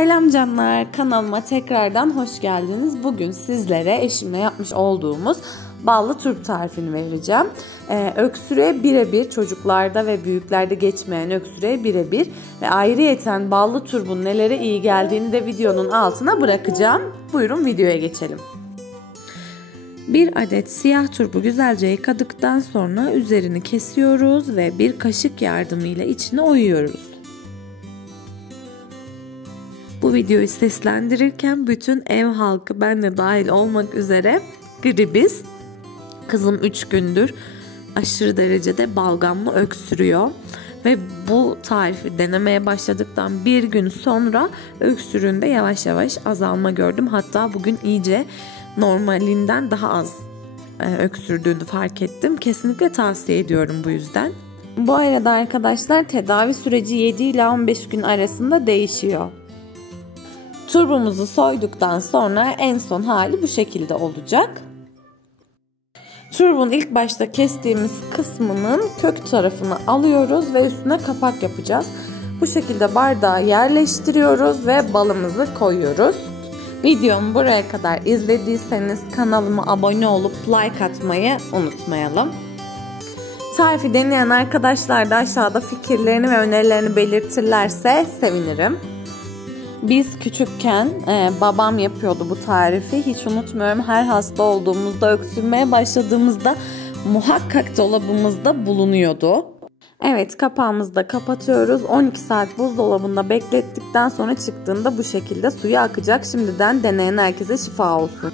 Selam canlar, kanalıma tekrardan hoş geldiniz. Bugün sizlere eşimle yapmış olduğumuz ballı turp tarifini vereceğim. Öksürüğe birebir, çocuklarda ve büyüklerde geçmeyen öksürüğe birebir ve ayrıyeten ballı turbun nelere iyi geldiğini de videonun altına bırakacağım. Buyurun videoya geçelim. Bir adet siyah turpu güzelce yıkadıktan sonra üzerini kesiyoruz ve bir kaşık yardımıyla içine oyuyoruz. Bu videoyu seslendirirken bütün ev halkı, ben de dahil olmak üzere, gribiz. Kızım 3 gündür aşırı derecede balgamlı öksürüyor ve bu tarifi denemeye başladıktan bir gün sonra öksürüğünde yavaş yavaş azalma gördüm. Hatta bugün iyice normalinden daha az öksürdüğünü fark ettim. Kesinlikle tavsiye ediyorum bu yüzden. Bu arada arkadaşlar, tedavi süreci 7 ila 15 gün arasında değişiyor. Turbumuzu soyduktan sonra en son hali bu şekilde olacak. Turbun ilk başta kestiğimiz kısmının kök tarafını alıyoruz ve üstüne kapak yapacağız. Bu şekilde bardağa yerleştiriyoruz ve balımızı koyuyoruz. Videomu buraya kadar izlediyseniz kanalıma abone olup like atmayı unutmayalım. Tarifi deneyen arkadaşlar da aşağıda fikirlerini ve önerilerini belirtirlerse sevinirim. Biz küçükken babam yapıyordu bu tarifi. Hiç unutmuyorum, her hasta olduğumuzda, öksürmeye başladığımızda muhakkak dolabımızda bulunuyordu. Evet, kapağımızı da kapatıyoruz. 12 saat buzdolabında beklettikten sonra çıktığında bu şekilde suyu akacak. Şimdiden deneyen herkese şifa olsun.